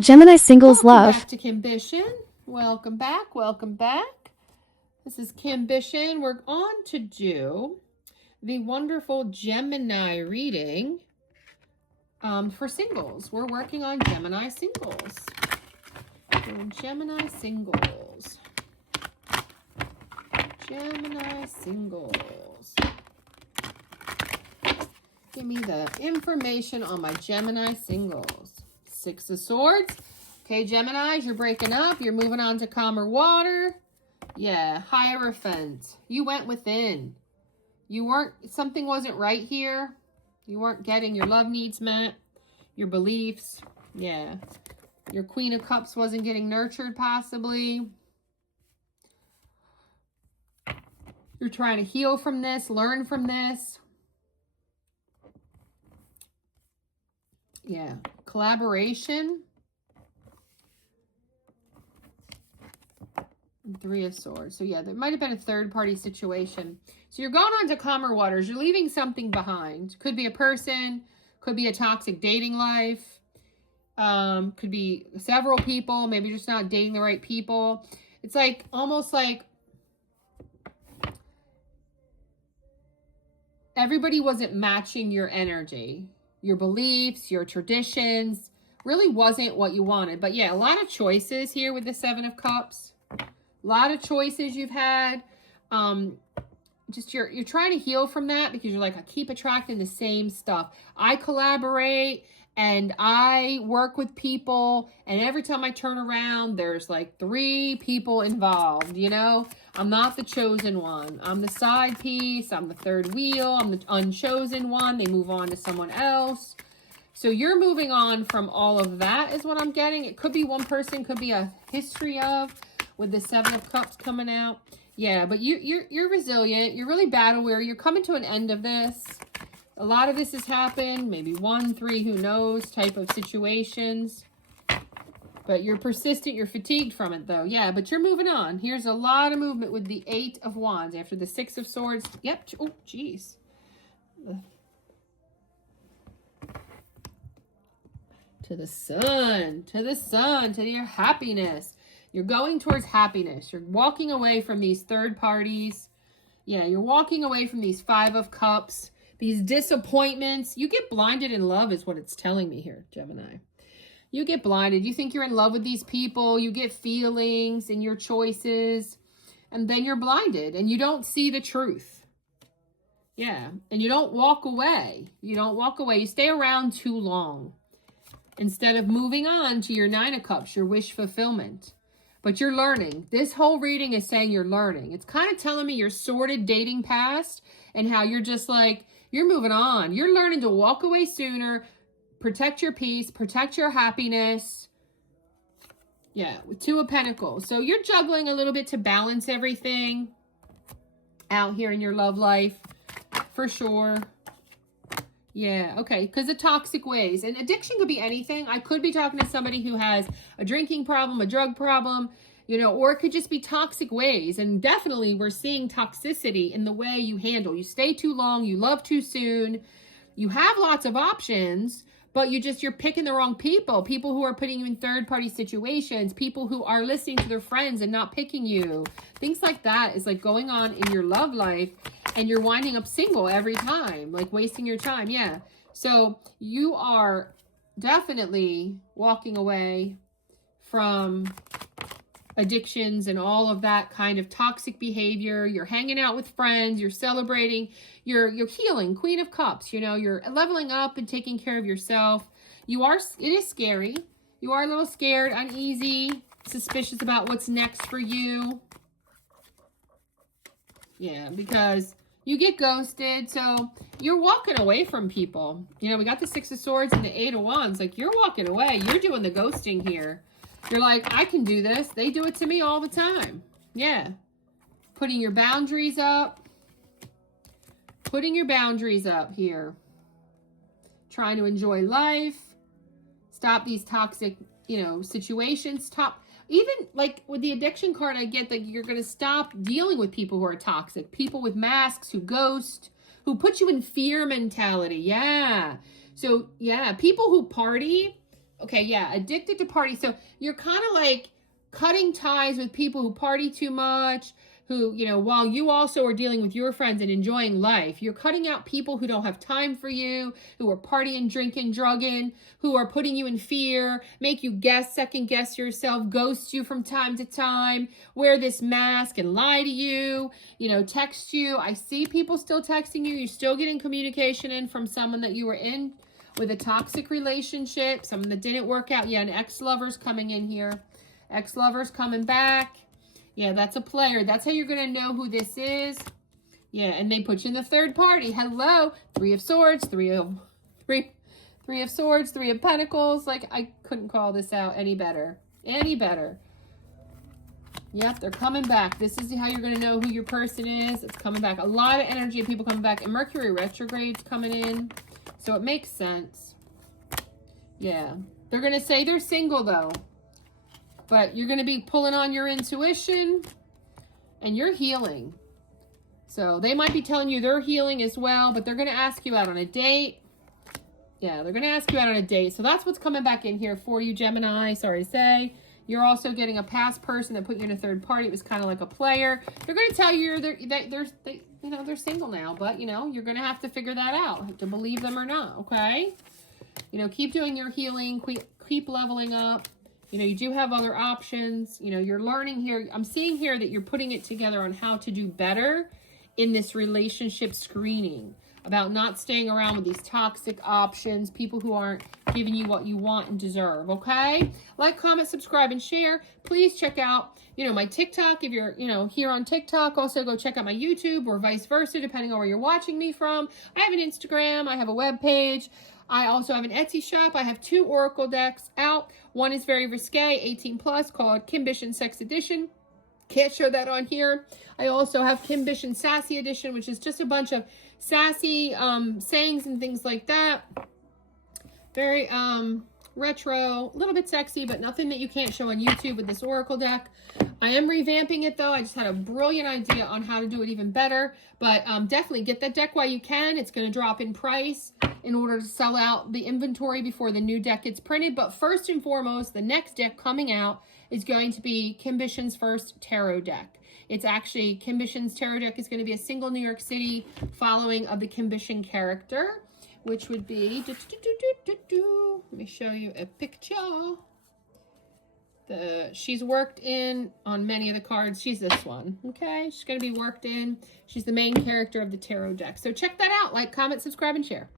Gemini singles Welcome love. back to Kimbition. Welcome back. Welcome back. This is Kimbition. We're on to do the wonderful Gemini reading for singles. We're working on Gemini singles. Gemini singles. Gemini singles. Give me the information on my Gemini singles. Six of Swords. Okay, Geminis, you're breaking up. You're moving on to calmer water. Yeah, Hierophant. You went within. Something wasn't right here. You weren't getting your love needs met. Your beliefs. Yeah. Your Queen of Cups wasn't getting nurtured, possibly. You're trying to heal from this, learn from this. Yeah. Collaboration. And Three of Swords. So yeah, there might have been a third-party situation. So you're going on to calmer waters. You're leaving something behind. Could be a person. Could be a toxic dating life. Could be several people. Maybe you're just not dating the right people. It's like almost like everybody wasn't matching your energy. Your beliefs, your traditions. Really wasn't what you wanted. But yeah, a lot of choices here with the Seven of Cups. A lot of choices you've had. Just you're trying to heal from that because you're like, I keep attracting the same stuff. I collaborate and I work with people, and every time I turn around, there's like 3 people involved, you know? I'm not the chosen one. I'm the side piece. I'm the third wheel. I'm the unchosen one. They move on to someone else. So you're moving on from all of that is what I'm getting. It could be one person, could be a history of, with the Seven of Cups coming out. Yeah, but you're resilient. You're really battle weary. You're coming to an end of this. A lot of this has happened. Maybe 1, 3, who knows, type of situations. But you're persistent. You're fatigued from it, though. Yeah, but you're moving on. Here's a lot of movement with the 8 of Wands after the 6 of Swords. Yep. Oh, jeez. To the sun. To the sun. To your happiness. You're going towards happiness. You're walking away from these third parties. Yeah, you're walking away from these 5 of Cups, these disappointments. You get blinded in love is what it's telling me here, Gemini. You get blinded. You think you're in love with these people. You get feelings in your choices, and then you're blinded, and you don't see the truth. Yeah, and you don't walk away. You don't walk away. You stay around too long instead of moving on to your 9 of Cups, your wish fulfillment. But you're learning. This whole reading is saying you're learning. It's kind of telling me your sordid dating past and how you're just like, you're moving on. You're learning to walk away sooner, protect your peace, protect your happiness. Yeah, with 2 of Pentacles. So you're juggling a little bit to balance everything out here in your love life, for sure. Yeah, okay, because of toxic ways. And addiction could be anything. I could be talking to somebody who has a drinking problem, a drug problem, you know, or it could just be toxic ways. And definitely we're seeing toxicity in the way you handle. You stay too long, you love too soon. You have lots of options, but you're picking the wrong people. People who are putting you in third-party situations, people who are listening to their friends and not picking you. Things like that is like going on in your love life, and you're winding up single every time, like wasting your time. Yeah. So you are definitely walking away from addictions and all of that kind of toxic behavior. You're hanging out with friends, you're celebrating, you're healing. Queen of Cups, you know, you're leveling up and taking care of yourself. It is scary. You are a little scared, uneasy, suspicious about what's next for you. Yeah, because you get ghosted, so you're walking away from people. You know, we got the 6 of Swords and the 8 of Wands. Like, you're walking away. You're doing the ghosting here. You're like, I can do this. They do it to me all the time. Yeah. Putting your boundaries up. Putting your boundaries up here. Trying to enjoy life. Stop these toxic, you know, situations. Even like with the addiction card, I get that you're going to stop dealing with people who are toxic. People with masks, who ghost, who put you in fear mentality. Yeah. So, yeah, people who party Okay, yeah, addicted to party. So you're kind of like cutting ties with people who party too much, who, you know, while you also are dealing with your friends and enjoying life, you're cutting out people who don't have time for you, who are partying, drinking, drugging, who are putting you in fear, make you second guess yourself, ghost you from time to time, wear this mask and lie to you, you know, text you. I see people still texting you. You're still getting communication in from someone that you were in with a toxic relationship, someone that didn't work out. Yeah, an ex-lover's coming in here. Ex-lover's coming back. Yeah, that's a player. That's how you're going to know who this is. Yeah, and they put you in the third party. Hello. Three of Swords, Three of Swords, Three of Pentacles. Like, I couldn't call this out any better. Any better. Yep, they're coming back. This is how you're going to know who your person is. It's coming back. A lot of energy of people coming back. And Mercury retrograde's coming in. So it makes sense. Yeah. They're going to say they're single, though. But you're going to be pulling on your intuition. And you're healing. So they might be telling you they're healing as well. But they're going to ask you out on a date. Yeah, they're going to ask you out on a date. So that's what's coming back in here for you, Gemini. Sorry to say. You're also getting a past person that put you in a third party. It was kind of like a player. They're going to tell you they're single now, but you know, you're going to have to figure that out to believe them or not, okay? You know, keep doing your healing, keep leveling up. You know, you do have other options. You know, you're learning here. I'm seeing here that you're putting it together on how to do better in this relationship screening, about not staying around with these toxic options, people who aren't giving you what you want and deserve, okay? Like, comment, subscribe, and share. Please check out, you know, my TikTok if you're, you know, here on TikTok. Also, go check out my YouTube or vice versa, depending on where you're watching me from. I have an Instagram. I have a web page. I also have an Etsy shop. I have 2 Oracle decks out. One is very risque, 18 plus, called Kimbition Sex Edition. Can't show that on here. I also have Kimbition Sassy Edition, which is just a bunch of sassy sayings and things like that. Very retro, a little bit sexy, but nothing that you can't show on YouTube with this Oracle deck. I am revamping it, though. I just had a brilliant idea on how to do it even better. But definitely get that deck while you can. It's going to drop in price in order to sell out the inventory before the new deck gets printed. But first and foremost, the next deck coming out is going to be Kimbition's first tarot deck. It's actually, Kimbition's tarot deck is going to be a single New York City following of the Kimbition character, which would be, let me show you a picture. She's worked in on many of the cards. She's this one, okay? She's going to be worked in. She's the main character of the tarot deck. So check that out. Like, comment, subscribe, and share.